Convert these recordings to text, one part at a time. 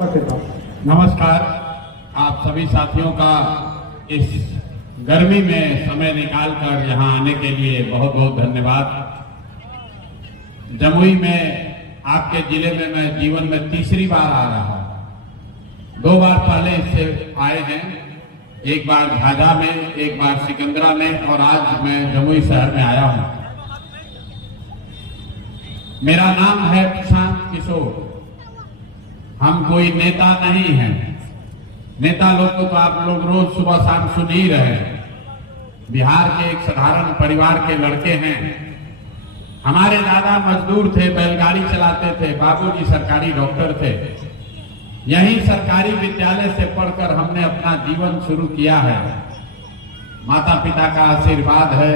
नमस्कार। आप सभी साथियों का इस गर्मी में समय निकालकर यहाँ आने के लिए बहुत बहुत धन्यवाद। जमुई में आपके जिले में मैं जीवन में तीसरी बार आ रहा हूँ। 2 बार पहले इससे आए हैं, एक बार झाझा में, एक बार सिकंदरा में, और आज मैं जमुई शहर में आया हूँ। मेरा नाम है प्रशांत किशोर। हम कोई नेता नहीं हैं। नेता लोग को तो आप लोग रोज सुबह शाम सुन ही रहे हैं। बिहार के एक साधारण परिवार के लड़के हैं। हमारे दादा मजदूर थे, बैलगाड़ी चलाते थे, बाबूजी सरकारी डॉक्टर थे। यही सरकारी विद्यालय से पढ़कर हमने अपना जीवन शुरू किया है। माता पिता का आशीर्वाद है,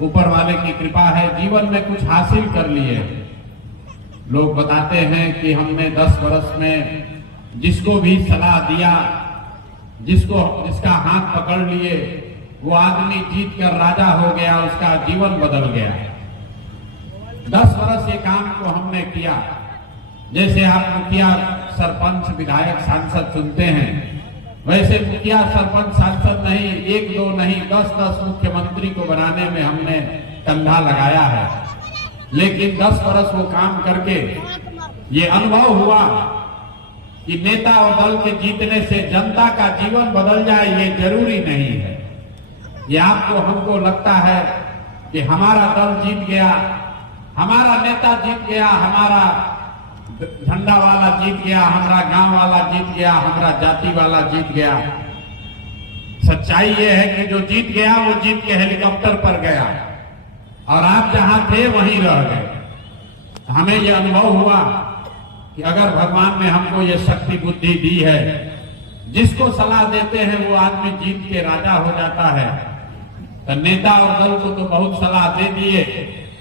ऊपर वाले की कृपा है, जीवन में कुछ हासिल कर लिए। लोग बताते हैं कि हमने 10 वर्ष में जिसको भी सलाह दिया, जिसका हाथ पकड़ लिए, वो आदमी जीत कर राजा हो गया, उसका जीवन बदल गया। 10 वर्ष ये काम को हमने किया। जैसे आप मुखिया, सरपंच, विधायक, सांसद सुनते हैं, वैसे मुखिया, सरपंच, सांसद नहीं, 1-2 नहीं, 10-10 मुख्यमंत्री को बनाने में हमने कंधा लगाया है। लेकिन 10 वर्ष वो काम करके ये अनुभव हुआ कि नेता और दल के जीतने से जनता का जीवन बदल जाए, ये जरूरी नहीं है। ये आपको हमको लगता है कि हमारा दल जीत गया, हमारा नेता जीत गया, हमारा झंडा वाला जीत गया, हमारा गांव वाला जीत गया, हमारा जाति वाला जीत गया। सच्चाई ये है कि जो जीत गया वो जीत के हेलीकॉप्टर पर गया और आप जहां थे वहीं रह गए। हमें यह अनुभव हुआ कि अगर भगवान ने हमको ये शक्ति बुद्धि दी है, जिसको सलाह देते हैं वो आदमी जीत के राजा हो जाता है। तो नेता और दल को तो बहुत सलाह दे दिए,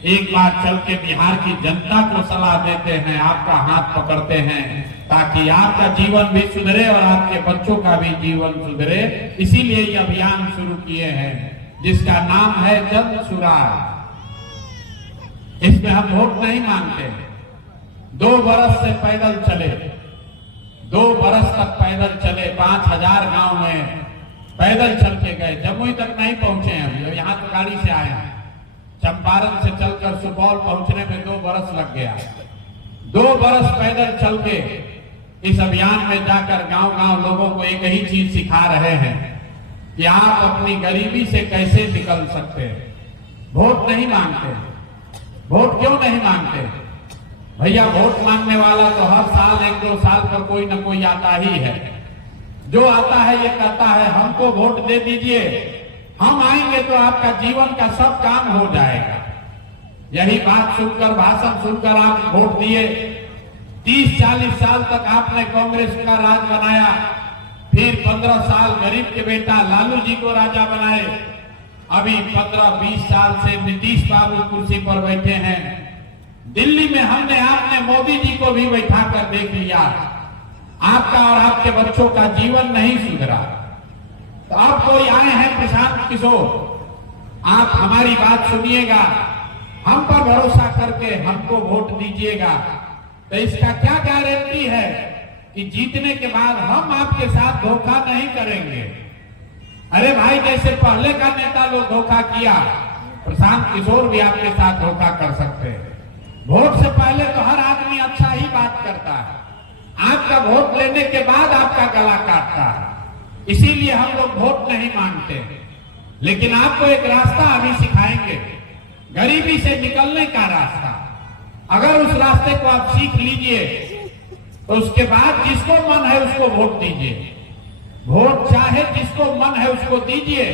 एक बार चल के बिहार की जनता को सलाह देते हैं, आपका हाथ पकड़ते हैं, ताकि आपका जीवन भी सुधरे और आपके बच्चों का भी जीवन सुधरे। इसीलिए ये अभियान शुरू किए हैं, जिसका नाम है जन सुराज। इसमें हम वोट नहीं मांगते। 2 बरस से पैदल चले, 2 बरस तक पैदल चले, 5000 गांव में पैदल चल के गए। जमुई तक नहीं पहुंचे हैं अभी, यहाँ तो गाड़ी से आए हैं। चंपारण से चलकर सुपौल पहुंचने में 2 बरस लग गया। 2 बरस पैदल चल के इस अभियान में जाकर गांव गांव लोगों को एक ही चीज सिखा रहे हैं कि आप अपनी गरीबी से कैसे निकल सकते हैं। वोट नहीं मांगते। वोट क्यों नहीं मांगते? भैया, वोट मांगने वाला तो हर साल 1-2 साल पर कोई न कोई आता ही है। जो आता है ये कहता है हमको वोट दे दीजिए, हम आएंगे तो आपका जीवन का सब काम हो जाएगा। यही बात सुनकर, भाषण सुनकर आप वोट दिए। 30-40 साल तक आपने कांग्रेस का राज बनाया, फिर 15 साल गरीब के बेटा लालू जी को राजा बनाए। अभी 15-20 साल से नीतीश बाबू कुर्सी पर बैठे हैं। दिल्ली में हमने आपने मोदी जी को भी बैठा कर देख लिया, आपका और आपके बच्चों का जीवन नहीं सुधरा। तो आप कोई आए हैं प्रशांत किशोर, आप हमारी बात सुनिएगा, हम पर भरोसा करके हमको वोट दीजिएगा। तो इसका क्या गारंटी है कि जीतने के बाद हम आपके साथ धोखा नहीं करेंगे? अरे भाई, जैसे पहले का नेता लोग धोखा किया, प्रशांत किशोर भी आपके साथ धोखा कर सकते हैं। वोट से पहले तो हर आदमी अच्छा ही बात करता है, आपका वोट लेने के बाद आपका गला काटता है। इसीलिए हम लोग वोट नहीं मांगते। लेकिन आपको एक रास्ता अभी सिखाएंगे, गरीबी से निकलने का रास्ता। अगर उस रास्ते को आप सीख लीजिए तो उसके बाद जिसको मन है उसको वोट दीजिए। वोट चाहे जिसको मन है उसको दीजिए,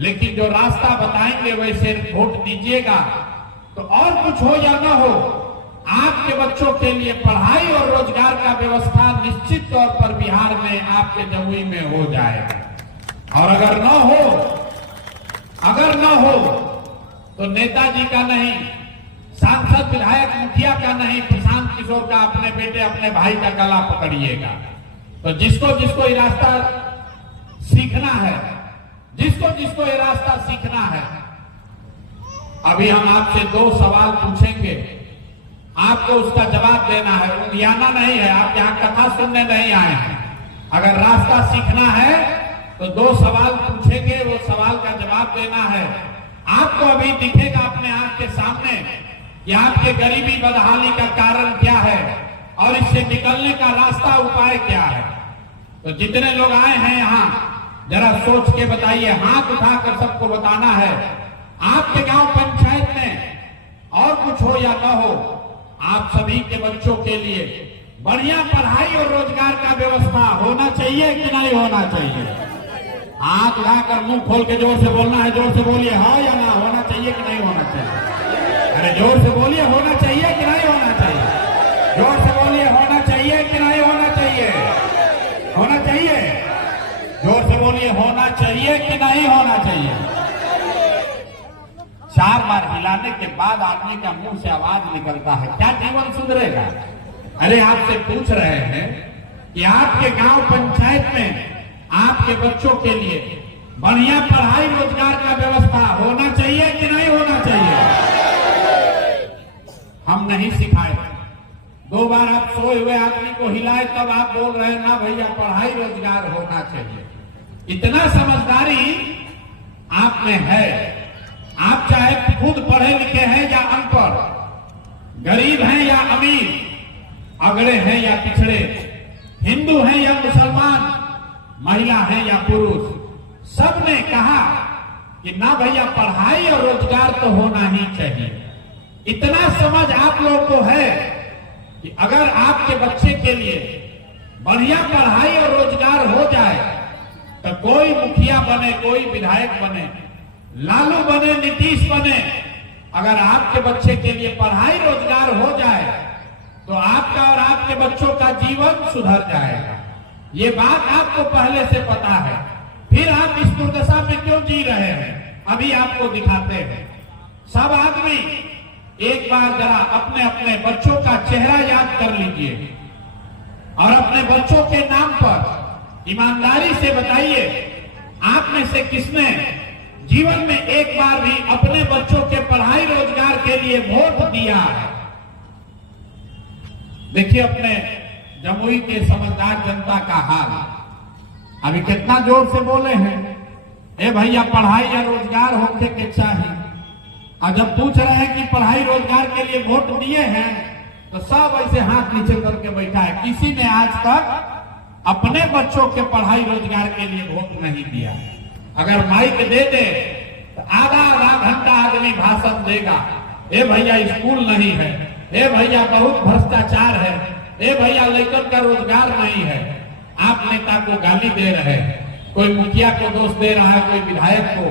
लेकिन जो रास्ता बताएंगे वैसे वोट दीजिएगा। तो और कुछ हो या ना हो, आपके बच्चों के लिए पढ़ाई और रोजगार का व्यवस्था निश्चित तौर पर बिहार में, आपके जमुई में हो जाएगा। और अगर न हो तो नेताजी का नहीं, सांसद, विधायक, मुखिया का नहीं, प्रशांत किशोर का, अपने बेटे, अपने भाई का गला पकड़िएगा। तो जिसको जिसको ये रास्ता सीखना है, जिसको ये रास्ता सीखना है, अभी हम आपसे 2 सवाल पूछेंगे। आपको उसका जवाब देना है, उंधियाना नहीं है। आप यहाँ कथा सुनने नहीं आए हैं। अगर रास्ता सीखना है तो 2 सवाल पूछेंगे, वो सवाल का जवाब देना है। आपको अभी दिखेगा अपने आंख के सामने कि आपके गरीबी बदहाली का कारण क्या है और इससे निकलने का रास्ता उपाय क्या है। तो जितने लोग आए हैं यहाँ जरा सोच के बताइए, हाथ उठाकर सबको बताना है। आपके गांव पंचायत में और कुछ हो या न हो, आप सभी के बच्चों के लिए बढ़िया पढ़ाई और रोजगार का व्यवस्था होना चाहिए कि नहीं होना चाहिए? हाथ उठाकर मुंह खोल के जोर से बोलना है। जोर से बोलिए, हाँ या ना, होना चाहिए कि नहीं होना चाहिए? अरे जोर से बोलिए, होना चाहिए कि नहीं होना चाहिए? जोर से बोलिए, होना चाहिए कि नहीं होना चाहिए? होना चाहिए। जोर से बोलिए, होना चाहिए कि नहीं होना चाहिए? 4 बार हिलाने के बाद आदमी का मुंह से आवाज निकलता है, क्या जीवन सुधरेगा? अरे आपसे पूछ रहे हैं कि आपके गांव पंचायत में आपके बच्चों के लिए बढ़िया पढ़ाई रोजगार का व्यवस्था होना चाहिए कि नहीं होना चाहिए? हम नहीं सिखाए। 2 बार आप सोए हुए आदमी को हिलाए तब आप बोल रहे हैं ना भैया पढ़ाई रोजगार होना चाहिए। इतना समझदारी आप में है। आप चाहे खुद पढ़े लिखे हैं या अनपढ़, गरीब हैं या अमीर, अगड़े हैं या पिछड़े, हिंदू हैं या मुसलमान, महिला है या पुरुष, सबने कहा कि ना भैया पढ़ाई और रोजगार तो होना ही चाहिए। इतना समझ आप लोगों को है कि अगर आपके बच्चे के लिए बढ़िया पढ़ाई और रोजगार हो जाए तो कोई मुखिया बने, कोई विधायक बने, लालू बने, नीतीश बने, अगर आपके बच्चे के लिए पढ़ाई रोजगार हो जाए तो आपका और आपके बच्चों का जीवन सुधर जाएगा। ये बात आपको पहले से पता है, फिर आप इस दुर्दशा में क्यों जी रहे हैं? अभी आपको दिखाते हैं। सब आदमी एक बार जरा अपने अपने बच्चों का चेहरा याद कर लीजिए और अपने बच्चों के नाम पर ईमानदारी से बताइए, आप में से किसने जीवन में एक बार भी अपने बच्चों के पढ़ाई रोजगार के लिए वोट दिया है? देखिए अपने जमुई के समझदार जनता का हाल। अभी कितना जोर से बोले हैं, ए भैया पढ़ाई या रोजगार होने के चाहिए। और जब पूछ रहे हैं कि पढ़ाई रोजगार के लिए वोट दिए हैं तो सब ऐसे हाथ नीचे करके बैठा है। किसी ने आज तक अपने बच्चों के पढ़ाई रोजगार के लिए वोट नहीं दिया। अगर माइक दे दे तो आधा घंटा आदमी भाषण देगा, ए भैया स्कूल नहीं है, ए भैया बहुत भ्रष्टाचार है, ए भैया लेकर का रोजगार नहीं है। आप नेता को गाली दे रहे हैं, कोई मुखिया को दोष दे रहा है, कोई विधायक को,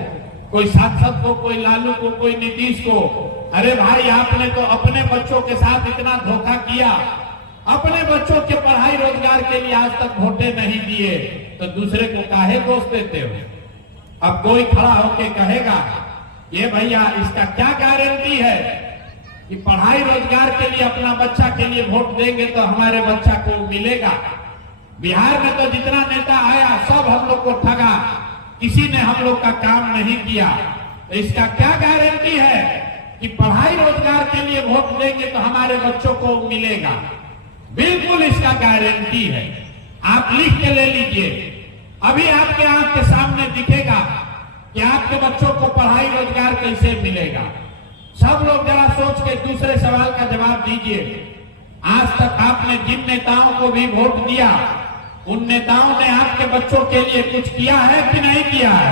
कोई सांसद को, कोई लालू को, कोई नीतीश को। अरे भाई आपने तो अपने बच्चों के साथ इतना धोखा किया, अपने बच्चों के पढ़ाई रोजगार के लिए आज तक वोटें नहीं दिए तो दूसरे को काहे दोष देते हो? अब कोई खड़ा होके कहेगा ये भैया इसका क्या गारंटी है कि पढ़ाई रोजगार के लिए अपना बच्चा के लिए वोट देंगे तो हमारे बच्चा को मिलेगा? बिहार में तो जितना नेता आया सब हम लोग को ठगा, किसी ने हम लोग का काम नहीं किया। तो इसका क्या गारंटी है कि पढ़ाई रोजगार के लिए वोट देंगे तो हमारे बच्चों को मिलेगा? बिल्कुल इसका गारंटी है। आप लिख के ले लीजिए, अभी आपके आंख के सामने दिखेगा कि आपके बच्चों को पढ़ाई रोजगार कैसे मिलेगा। सब लोग जरा सोच के दूसरे सवाल का जवाब दीजिए। आज तक आपने जिन नेताओं को भी वोट दिया उन नेताओं ने आपके बच्चों के लिए कुछ किया है कि नहीं किया है?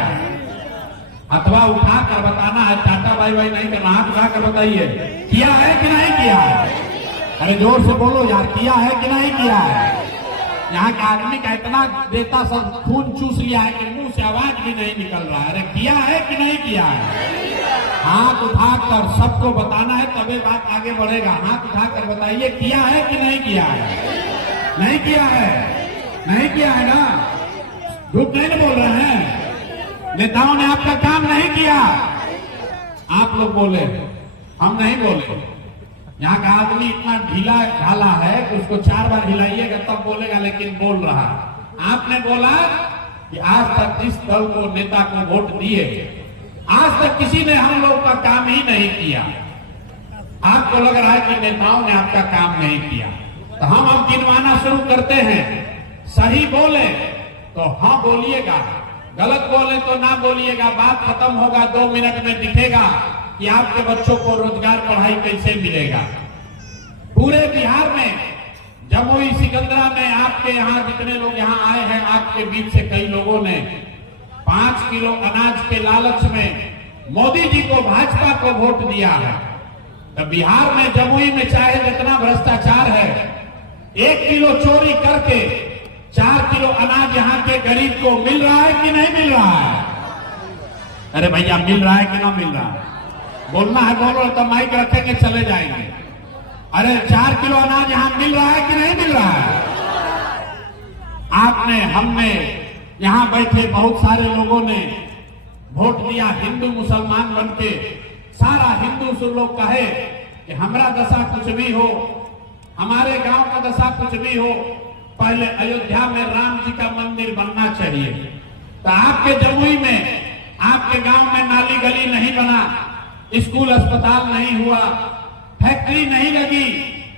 अथवा उठा कर बताना है, टाटा बाई बाई नहीं करना, हाथ उठा कर बताइए किया है कि नहीं किया है? अरे जोर से बोलो यार, किया है कि नहीं किया है? यहाँ के आदमी का इतना देता सब खून चूस लिया है कि मुंह से आवाज भी नहीं निकल रहा है। अरे किया है कि नहीं किया है? हाथ उठाकर सबको बताना है तभी बात आगे बढ़ेगा। हाथ उठाकर बताइए किया है कि नहीं किया है? नहीं किया है, नहीं किया है ना? झूठ नहीं बोल रहे हैं। नेताओं ने आपका काम नहीं किया। आप लोग बोले, हम नहीं बोले। यहाँ का आदमी इतना ढीला ढाला है कि उसको 4 बार हिलाइएगा तब बोलेगा, लेकिन बोल रहा। आपने बोला कि आज तक जिस दल को नेता को वोट दिए आज तक किसी ने हम लोग का काम ही नहीं किया। आपको लग रहा है कि नेताओं ने आपका काम नहीं किया, तो हम अब गिनवाना शुरू करते हैं। सही बोले तो हाँ बोलिएगा, गलत बोले तो ना बोलिएगा। बात खत्म होगा, 2 मिनट में दिखेगा कि आपके बच्चों को रोजगार पढ़ाई कैसे मिलेगा। पूरे बिहार में, जमुई सिकंदरा में, आपके यहाँ जितने लोग यहाँ आए हैं, आपके बीच से कई लोगों ने 5 किलो अनाज के लालच में मोदी जी को, भाजपा को वोट दिया है। तो बिहार में, जमुई में चाहे जितना भ्रष्टाचार है, 1 किलो चोरी करके 4 किलो अनाज यहाँ के गरीब को मिल रहा है कि नहीं मिल रहा है? अरे भैया, मिल रहा है कि ना मिल रहा है? बोलना है बोलो, तो माइक रखेंगे चले जाएंगे। अरे 4 किलो अनाज यहाँ मिल रहा है कि नहीं मिल रहा है? आपने, हमने, यहाँ बैठे बहुत सारे लोगों ने वोट दिया हिंदू मुसलमान बनके। सारा हिंदू सब लोग कहे कि हमारा दशा कुछ भी हो, हमारे गांव का दशा कुछ भी हो, पहले अयोध्या में राम जी का मंदिर बनना चाहिए। तो आपके जमुई में, आपके गांव में नाली गली नहीं बना, स्कूल अस्पताल नहीं हुआ, फैक्ट्री नहीं लगी,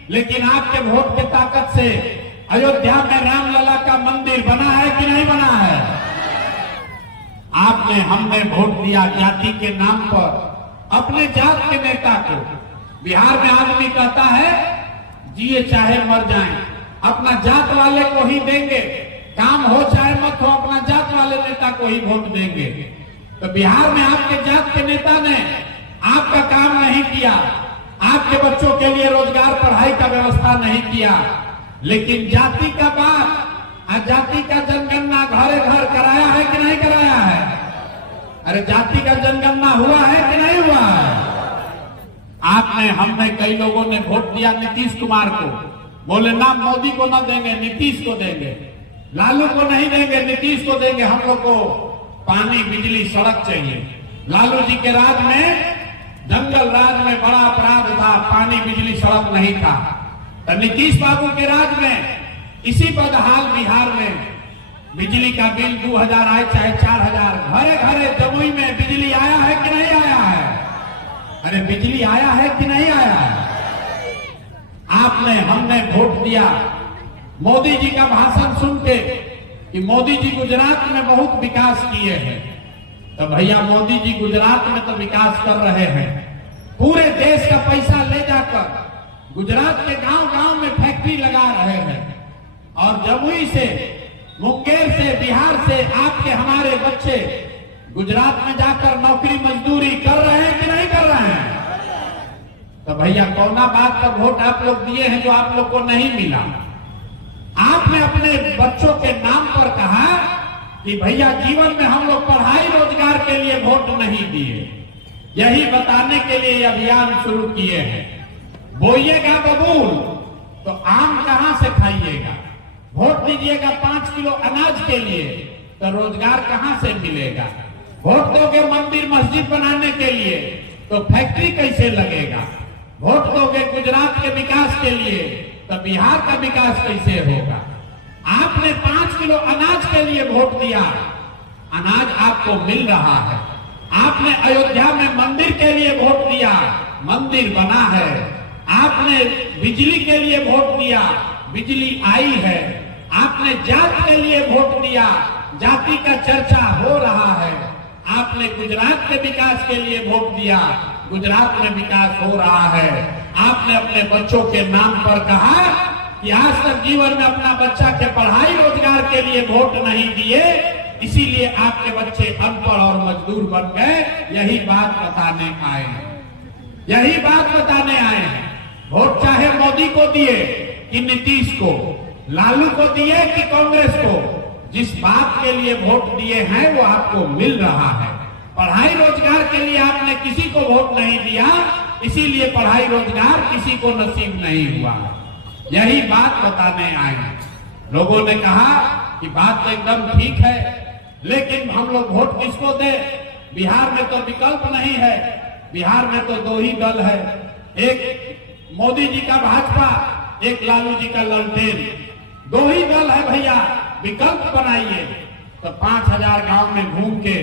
लेकिन आपके वोट की ताकत से अयोध्या में रामलला का मंदिर बना है कि नहीं बना है? आपने, हमने वोट दिया जाति के नाम पर अपने जात के नेता को। बिहार में आदमी कहता है जिए चाहे मर जाएं, अपना जात वाले को ही देंगे, काम हो चाहे मत हो, अपना जात वाले नेता को ही वोट देंगे। तो बिहार में आपके जात के नेता ने आपका काम नहीं किया, आपके बच्चों के लिए रोजगार पढ़ाई का व्यवस्था नहीं किया, लेकिन जाति का बात, जाति का जनगणना घरे घर कराया है कि नहीं कराया है? अरे जाति का जनगणना हुआ है कि नहीं हुआ है? आपने, हमने, कई लोगों ने वोट दिया नीतीश कुमार को, बोले ना मोदी को ना देंगे, नीतीश को देंगे, लालू को नहीं देंगे, नीतीश को देंगे। हम लोग को पानी, बिजली, सड़क चाहिए। लालू जी के राज में, जंगल राज में बड़ा अपराध था, पानी, बिजली, सड़क नहीं था। तो नीतीश बाबू के राज में इसी बदहाल बिहार में बिजली का बिल 2000 आए चाहे 4000, घरे घरे जमुई में बिजली आया है कि नहीं आया है? अरे बिजली आया है कि नहीं आया है? आपने, हमने वोट दिया मोदी जी का भाषण सुन के कि मोदी जी गुजरात में बहुत विकास किए हैं। तो भैया, मोदी जी गुजरात में तो विकास कर रहे हैं, पूरे देश का पैसा ले जाकर गुजरात के गांव गांव में फैक्ट्री लगा रहे हैं, और जमुई से, मुंगेर से, बिहार से आपके, हमारे बच्चे गुजरात में जाकर नौकरी मजदूरी कर रहे हैं कि नहीं कर रहे हैं? तो भैया, कौना बात पर वोट आप लोग दिए हैं जो आप लोग को नहीं मिला? आपने अपने बच्चों के नाम पर कहा कि भैया जीवन में हम लोग पढ़ाई रोजगार के लिए वोट नहीं दिए। यही बताने के लिए अभियान शुरू किए हैं। बोइएगा बबूल तो आम कहां से खाइएगा? वोट दीजिएगा 5 किलो अनाज के लिए, तो रोजगार कहां से मिलेगा? वोट दोगे मंदिर मस्जिद बनाने के लिए, तो फैक्ट्री कैसे लगेगा? वोट दोगे गुजरात के विकास के लिए, तो बिहार का विकास कैसे होगा? आपने 5 किलो अनाज के लिए वोट दिया, अनाज आपको मिल रहा है। आपने अयोध्या में मंदिर के लिए वोट दिया, मंदिर बना है। आपने बिजली के लिए वोट दिया, बिजली आई है। आपने जात के लिए वोट दिया, जाति का चर्चा हो रहा है। आपने गुजरात के विकास के लिए वोट दिया, गुजरात में विकास हो रहा है। आपने अपने बच्चों के नाम पर कहा कि आज तक जीवन में अपना बच्चा के पढ़ाई रोजगार के लिए वोट नहीं दिए, इसीलिए आपके बच्चे अनपढ़ और मजदूर बन गए। यही बात बताने आए हैं, यही बात बताने आए हैं। वोट चाहे मोदी को दिए कि नीतीश को, लालू को दिए कि कांग्रेस को, जिस बात के लिए वोट दिए हैं वो आपको मिल रहा है। पढ़ाई रोजगार के लिए आपने किसी को वोट नहीं दिया, इसीलिए पढ़ाई रोजगार किसी को नसीब नहीं हुआ। यही बात बताने आए हैं। लोगों ने कहा कि बात तो एकदम ठीक है, लेकिन हम लोग वोट किसको दे? बिहार में तो विकल्प नहीं है, बिहार में तो 2 ही दल है, एक मोदी जी का भाजपा, एक लालू जी का ललटेन। 2 ही दल है भैया, विकल्प बनाइए। तो 5000 गांव में घूम के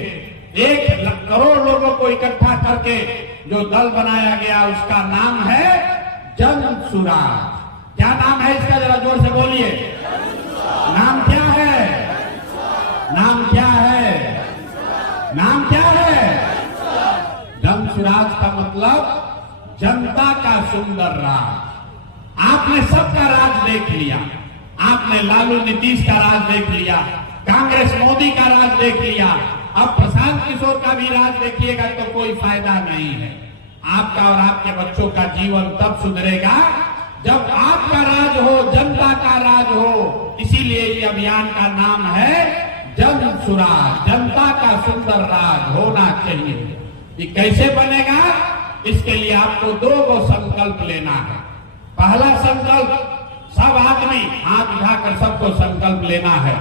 1 करोड़ लोगों को इकट्ठा करके जो दल बनाया गया उसका नाम है जन सुराज। क्या नाम है इसका, जरा जोर से बोलिए। नाम क्या है? नाम क्या है? नाम क्या है? जन सुराज का मतलब जनता का सुंदर राज। आपने सबका राज देख लिया, आपने लालू नीतीश का राज देख लिया, कांग्रेस मोदी का राज देख लिया, अब प्रशांत किशोर का भी राज देखिएगा तो कोई फायदा नहीं है। आपका और आपके बच्चों का जीवन तब सुधरेगा जब आपका राज हो, जनता का राज हो। इसीलिए ये अभियान का नाम है जन सुराज, जनता का सुंदर राज होना चाहिए। ये कैसे बनेगा? इसके लिए आपको 2 संकल्प लेना है। पहला संकल्प, सब आदमी हाथ उठाकर सबको संकल्प लेना है।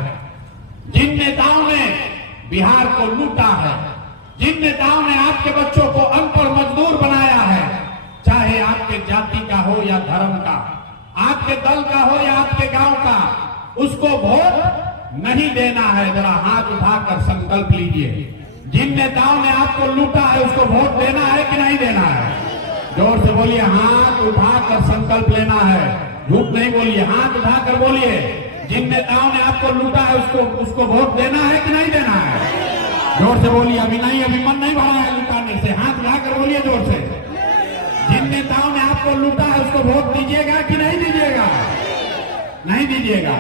जिन नेताओं ने बिहार को लूटा है, जिन नेताओं ने आपके बच्चों को अनपढ़ मजदूर बनाया है, चाहे आपके जाति का हो या धर्म का, आपके दल का हो या आपके गांव का, उसको वोट नहीं देना है। जरा हाथ उठाकर संकल्प लीजिए। जिन नेताओं ने आपको लूटा है उसको वोट देना है कि नहीं देना है? जोर से बोलिए। हाथ उठाकर संकल्प लेना है, झूठ नहीं बोलिए, हाथ उठाकर बोलिए। जिन नेताओं ने आपको लूटा है उसको वोट देना है कि नहीं देना है? जोर से बोलिए। अभी नहीं, अभी मन नहीं भरा है लुटाने से, हाथ उठाकर बोलिए जोर से। जिन नेताओं ने आपको लूटा है उसको वोट दीजिएगा कि नहीं दीजिएगा? नहीं दीजिएगा।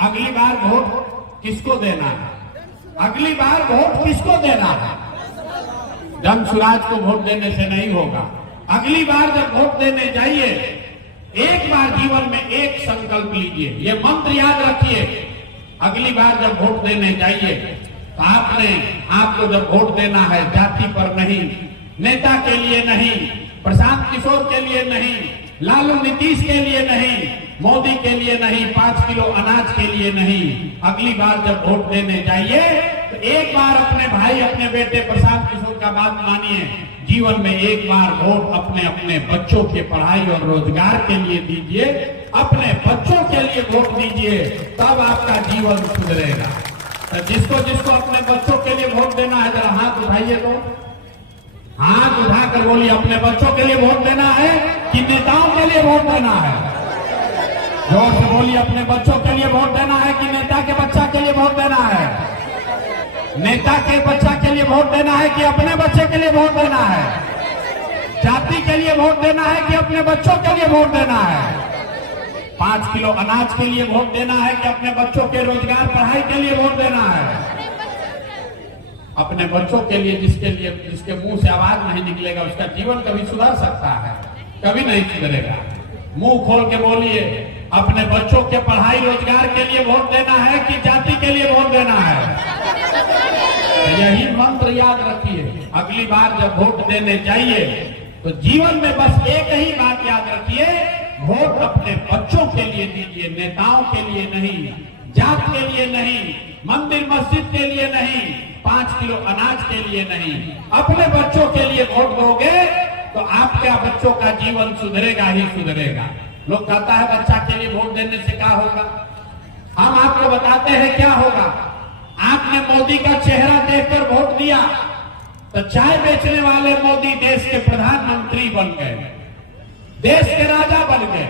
अगली बार वोट किसको देना है? अगली बार वोट किसको देना है? जन सुराज को वोट देने से नहीं होगा। अगली बार जब वोट देने जाइए, एक बार जीवन में एक संकल्प लीजिए, ये मंत्र याद रखिए। अगली बार जब वोट देने जाइए तो आपको जब वोट देना है, जाति पर नहीं, नेता के लिए नहीं, प्रशांत किशोर के लिए नहीं, लालू नीतीश के लिए नहीं, मोदी के लिए नहीं, 5 किलो अनाज के लिए नहीं। अगली बार जब वोट देने जाइए तो एक बार अपने भाई, अपने बेटे प्रशांत किशोर का बात मानिए। जीवन में एक बार वोट अपने अपने बच्चों के पढ़ाई और रोजगार के लिए दीजिए, अपने बच्चों के लिए वोट दीजिए, तब आपका जीवन सुधरेगा। तो जिसको जिसको अपने बच्चों के लिए वोट देना है जरा हाथ उठाइए। तो हाथ उठाकर बोलिए, अपने बच्चों के लिए वोट देना है कि नेताओं के लिए वोट देना है? जोर से बोलिए। अपने बच्चों के लिए वोट देना है कि नेता के बच्चा के लिए वोट देना है? नेता के बच्चा के लिए वोट देना है कि अपने बच्चे के लिए वोट देना है? जाति के लिए वोट देना है कि अपने बच्चों के लिए वोट देना है? 5 किलो अनाज के लिए वोट देना है कि अपने बच्चों के रोजगार पढ़ाई के लिए वोट देना है? अपने बच्चों के लिए, जिसके मुंह से आवाज नहीं निकलेगा उसका जीवन कभी सुधर सकता है? कभी नहीं सुधरेगा। मुंह खोल के बोलिए, अपने बच्चों के पढ़ाई रोजगार के लिए वोट देना है कि जाति के लिए वोट देना है? यही मंत्र याद रखिए। अगली बार जब वोट देने जाइए तो जीवन में बस एक ही बात याद रखिए, वोट अपने बच्चों के लिए दीजिए, नेताओं के लिए नहीं, जात के लिए नहीं, मंदिर मस्जिद के लिए नहीं, 5 किलो अनाज के लिए नहीं। अपने बच्चों के लिए वोट दोगे तो आपके बच्चों का जीवन सुधरेगा ही सुधरेगा। लोग कहता है बच्चा के लिए वोट देने से क्या होगा? हम आपको बताते हैं क्या होगा। आपने मोदी का चेहरा देखकर वोट दिया तो चाय बेचने वाले मोदी देश के प्रधानमंत्री बन गए, देश के राजा बन गए।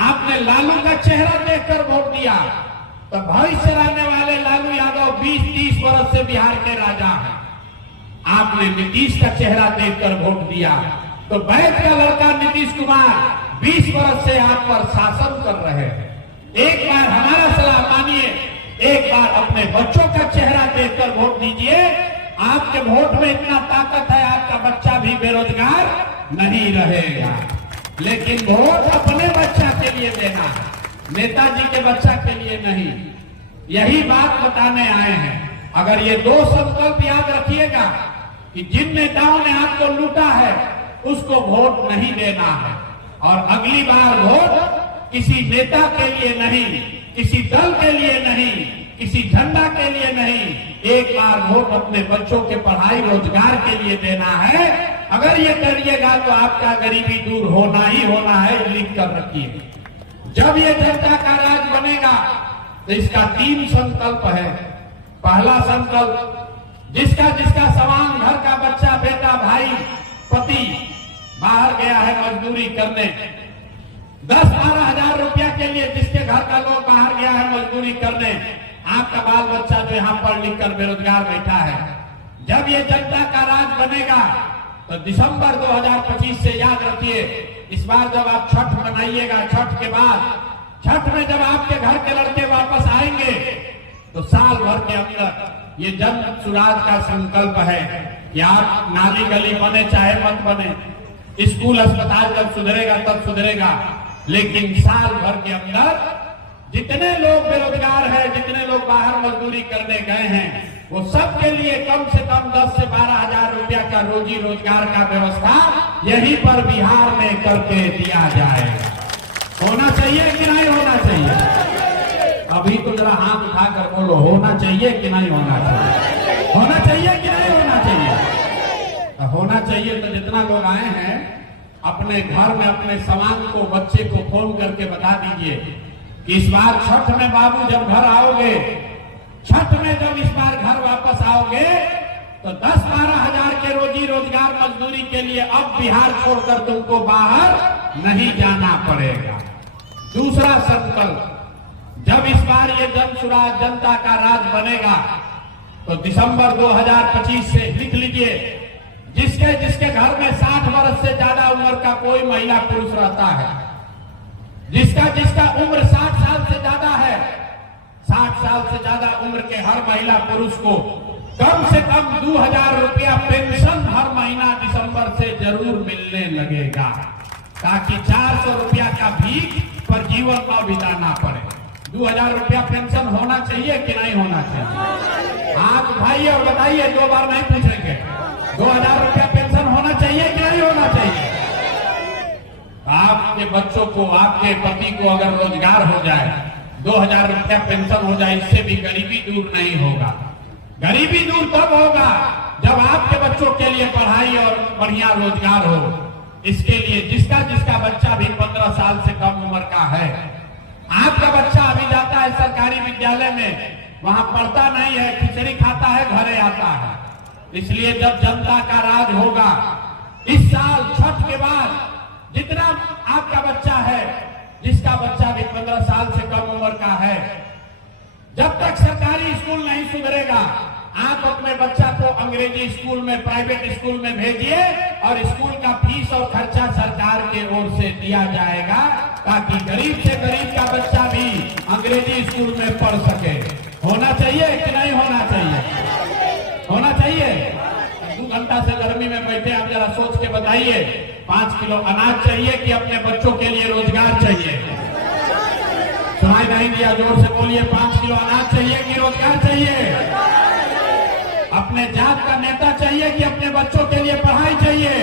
आपने लालू का चेहरा देखकर वोट दिया तो भविष्य रहने वाले लालू यादव 20-30 वर्ष से बिहार के राजा हैं। आपने नीतीश का चेहरा देखकर वोट दिया तो बैठ का लड़का नीतीश कुमार 20 वर्ष से आप पर शासन कर रहे हैं। एक बार हमारा सलाह मानिए, एक बार अपने बच्चों का चेहरा देखकर वोट दीजिए। आपके वोट में इतना ताकत है, आपका बच्चा भी बेरोजगार नहीं रहेगा। लेकिन वोट अपने बच्चा के लिए देना है, नेताजी के बच्चा के लिए नहीं। यही बात बताने आए हैं। अगर ये 2 संकल्प याद रखिएगा कि जिन नेताओं ने आपको लूटा है उसको वोट नहीं देना है, और अगली बार वोट किसी नेता के लिए नहीं, किसी दल के लिए नहीं, किसी झंडा के लिए नहीं, एक बार वोट अपने बच्चों के पढ़ाई रोजगार के लिए देना है। अगर ये करिएगा तो आपका गरीबी दूर होना ही होना है, लिख कर रखिए। जब ये जनता का राज बनेगा तो इसका 3 संकल्प है। पहला संकल्प, जिसका जिसका सवांग घर का बच्चा, बेटा, भाई, पति बाहर गया है मजदूरी करने, 10-12 हजार रुपया के लिए जिसके घर का लोग बाहर गया है मजदूरी करने, आपका बाल बच्चा जो यहाँ पढ़ लिख कर बेरोजगार बैठा है, जब ये जनता का राज बनेगा तो दिसंबर 2025 से याद रखिए, इस बार जब आप छठ मनाइएगा, छठ के बाद, छठ में जब आपके घर के लड़के वापस आएंगे तो साल भर के अंदर ये जन सुराज का संकल्प है कि आप नाली गली बने चाहे मत बने, स्कूल अस्पताल जब सुधरेगा तब सुधरेगा, लेकिन साल भर के अंदर जितने लोग बेरोजगार हैं, जितने लोग बाहर मजदूरी करने गए हैं, वो सब के लिए कम से कम 10 से 12 हजार रुपया का रोजी रोजगार का व्यवस्था यहीं पर बिहार में करके दिया जाएगा। होना चाहिए कि नहीं होना चाहिए? अभी तो जरा हाथ उठाकर बोलो, होना चाहिए कि नहीं होना चाहिए? होना चाहिए कि नहीं होना चाहिए? होना चाहिए तो जितना लोग आए हैं अपने घर में अपने सामान को, बच्चे को फोन करके बता दीजिए कि इस बार छठ में बाबू जब घर आओगे, छठ में जब इस बार घर वापस आओगे तो 10-12 हजार के रोजी रोजगार मजदूरी के लिए अब बिहार छोड़कर तुमको बाहर नहीं जाना पड़ेगा। दूसरा संकल्प, जब इस बार ये जन सुराज, जनता का राज बनेगा तो दिसंबर 2025 से लिख लीजिए, जिसके जिसके घर में 60 वर्ष से ज्यादा उम्र का कोई महिला पुरुष रहता है, जिसका जिसका उम्र 60 साल से ज्यादा है, 60 साल से ज्यादा उम्र के हर महिला पुरुष को कम से कम 2000 रुपया पेंशन हर महीना दिसंबर से जरूर मिलने लगेगा, ताकि 400 रुपया का भीख पर जीवन न बिताना पड़े। 2000 रुपया पेंशन होना चाहिए कि नहीं होना चाहिए? आप उठाइए और बताइए, 2 बार नहीं पूछेंगे। 2000 रुपया पेंशन होना चाहिए कि नहीं होना चाहिए? आपके बच्चों को, आपके पति को अगर रोजगार हो जाए, 2000 रुपया पेंशन हो जाए, इससे भी गरीबी दूर नहीं होगा। गरीबी दूर तब होगा जब आपके बच्चों के लिए पढ़ाई और बढ़िया रोजगार हो। इसके लिए जिसका जिसका बच्चा भी 15 साल से कम उम्र का है, आपका बच्चा अभी जाता है सरकारी विद्यालय में, वहां पढ़ता नहीं है, खिचड़ी खाता है, घरे आता है। इसलिए जब जनता का राज होगा, इस साल छठ के बाद जितना आपका बच्चा है, जिसका बच्चा भी 15 साल से कम उम्र का है, जब तक सरकारी स्कूल नहीं सुधरेगा, आप अपने बच्चा को अंग्रेजी स्कूल में, प्राइवेट स्कूल में भेजिए और स्कूल का फीस और खर्चा सरकार के ओर से दिया जाएगा, ताकि गरीब से गरीब का बच्चा भी अंग्रेजी स्कूल में पढ़ सके। होना चाहिए कि नहीं होना चाहिए? होना चाहिए। 2 घंटा से गर्मी में बैठे, आप जरा सोच के बताइए, 5 किलो अनाज चाहिए कि अपने बच्चों के लिए रोजगार चाहिए? सुनाई नहीं दिया? जोर से बोलिए। 5 किलो अनाज चाहिए कि रोजगार चाहिए? अपने जात का नेता चाहिए कि अपने बच्चों के लिए पढ़ाई चाहिए?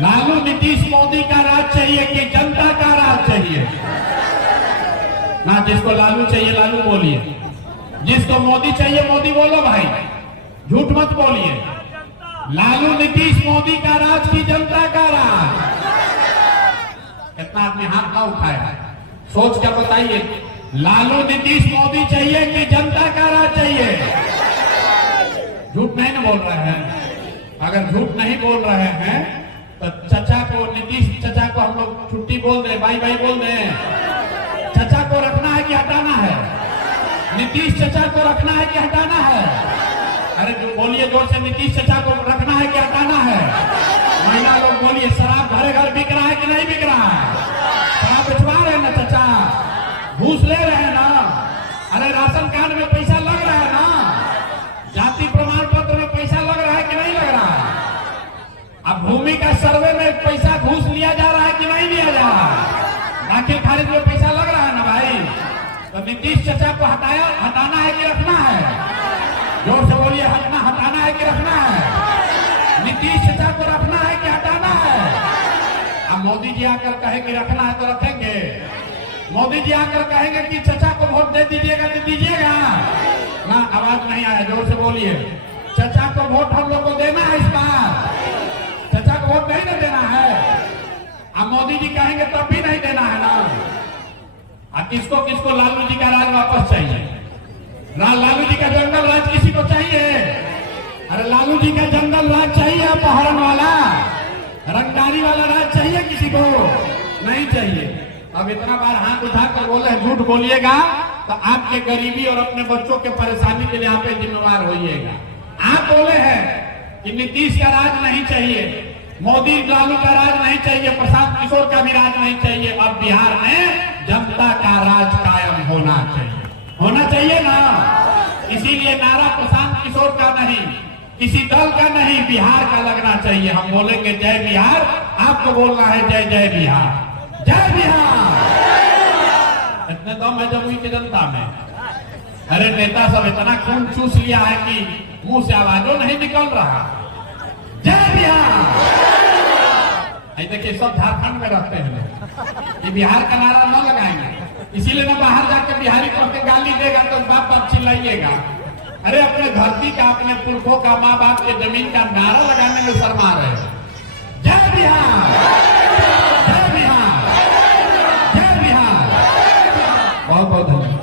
लालू नीतीश मोदी का राज चाहिए कि जनता का राज चाहिए? ना, जिसको लालू चाहिए लालू बोलिए, जिसको मोदी चाहिए मोदी बोलो भाई, झूठ मत बोलिए। लालू नीतीश मोदी का राज की जनता का राज? कितना आदमी हाथ ना उठाया? सोच कर बताइए, लालू नीतीश मोदी चाहिए कि जनता का राज चाहिए? झूठ नहीं ना बोल रहे हैं? अगर झूठ नहीं बोल रहे हैं तो चचा को, नीतीश चचा को हम लोग छुट्टी बोल दें, बाई बाई बोल दें। चचा को रखना है कि हटाना है? नीतीश चचा को रखना है कि हटाना है? अरे जो बोलिए जोर से, नीतीश चचा को रखना है कि हटाना है? महिला लोग बोलिए, शराब घरे घर बिक रहा है कि नहीं बिक रहा है? शराब बेचवा रहे हैं ना चचा? घूस ले रहे हैं ना? अरे राशन कार्ड में पैसा लग रहा है ना? जाति प्रमाण पत्र में पैसा लग रहा है कि नहीं लग रहा है? अब भूमि का सर्वे में पैसा घूस लिया जा रहा है कि नहीं लिया जा रहा है? दाखिल खारिज में पैसा लग रहा है ना भाई? तो नीतीश चचा को हटाना है कि रखना है? जोर से बोलिए, हटाना है कि रखना है? नीतीश चचा को रखना है कि हटाना है? अब मोदी जी आकर कहे कि रखना है तो रखेंगे। मोदी जी आकर कहेंगे कि चचा को वोट दे दीजिएगा तो दीजिएगा ना? आवाज नहीं आया, जोर से बोलिए। चचा को वोट हम लोग को देना है इस बार? चचा को वोट नहीं ना देना है? अब मोदी जी कहेंगे तब भी नहीं देना है ना? अब किसको किसको लालू जी का राज वापस चाहिए? लालू जी का जंगल राज किसी को चाहिए? अरे लालू जी का जंगल राज चाहिए? अपहरण वाला रंगदारी वाला राज चाहिए किसी को? नहीं चाहिए। अब इतना बार हाथ उठाकर बोले झूठ बोलिएगा तो आपके गरीबी और अपने बच्चों के परेशानी के लिए आप जिम्मेवार होइएगा। आप बोले हैं कि नीतीश का राज नहीं चाहिए, मोदी लालू का राज नहीं चाहिए, प्रशांत किशोर का भी राज नहीं चाहिए। अब बिहार में जनता का राज कायम होना चाहिए, होना चाहिए ना। इसीलिए नारा प्रशांत किशोर का नहीं, किसी दल का नहीं, बिहार का लगना चाहिए। हम बोलेंगे जय बिहार, आपको बोलना है जय जय बिहार, जय बिहार। इतने दम है जमुई की जनता में। अरे नेता सब इतना खून चूस लिया है कि मुंह से आवाजों नहीं निकल रहा। जय बिहार। देखिए सब झारखंड में रहते हैं, ये बिहार का नारा न लगाएंगे, इसीलिए ना बाहर जाकर बिहारी पढ़ के गाली देगा तो बाप बाप चिल्लाइएगा। अरे अपने धरती का, अपने पुरखों का, माँ बाप के जमीन का नारा लगाने में शर्मा रहे। जय बिहार, जय बिहार, जय बिहार। बहुत बहुत धन्यवाद।